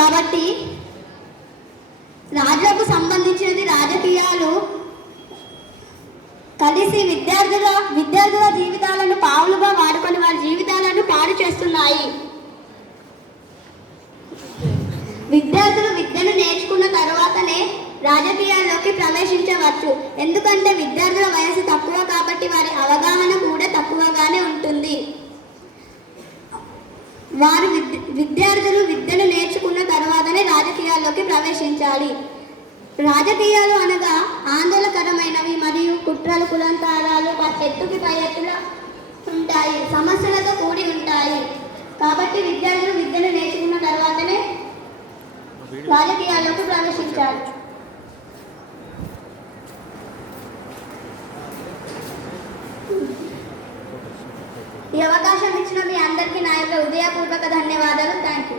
కాబట్టి రాజులకు సంబంధించినది రాజకీయాలు కలిసి విద్యార్థుల జీవితాలను పావులుగా వాడుకొని వారి జీవితాలను పాడు చేస్తున్నాయి. విద్యార్థులు విద్యను నేర్చుకున్న తర్వాతనే రాజకీయాల్లోకి ప్రవేశించవచ్చు. ఎందుకంటే విద్యార్థుల వయసు తక్కువ కాబట్టి వారి అవగాహన కూడా తక్కువగానే ఉంటుంది. విద్యార్థులు విద్యను నేర్చుకున్న తర్వాతనే రాజకీయాల్లోకి ప్రవేశించాలి. రాజకీయాలు అనగా ఆందోళనకరమైనవి మరియు కుట్రలు కులంతారాలు ఎత్తుకి పై ఎత్తుల ఉంటాయి, సమస్యలతో కూడి ఉంటాయి. కాబట్టి విద్యార్థులు విద్యను నేర్చుకున్న తర్వాతనే రాజకీయాల్లోకి ప్రవేశించాలి. ఈ అవకాశం ఇచ్చిన మీ అందరికీ నా యొక్క హృదయపూర్వక ధన్యవాదాలు. Thank you.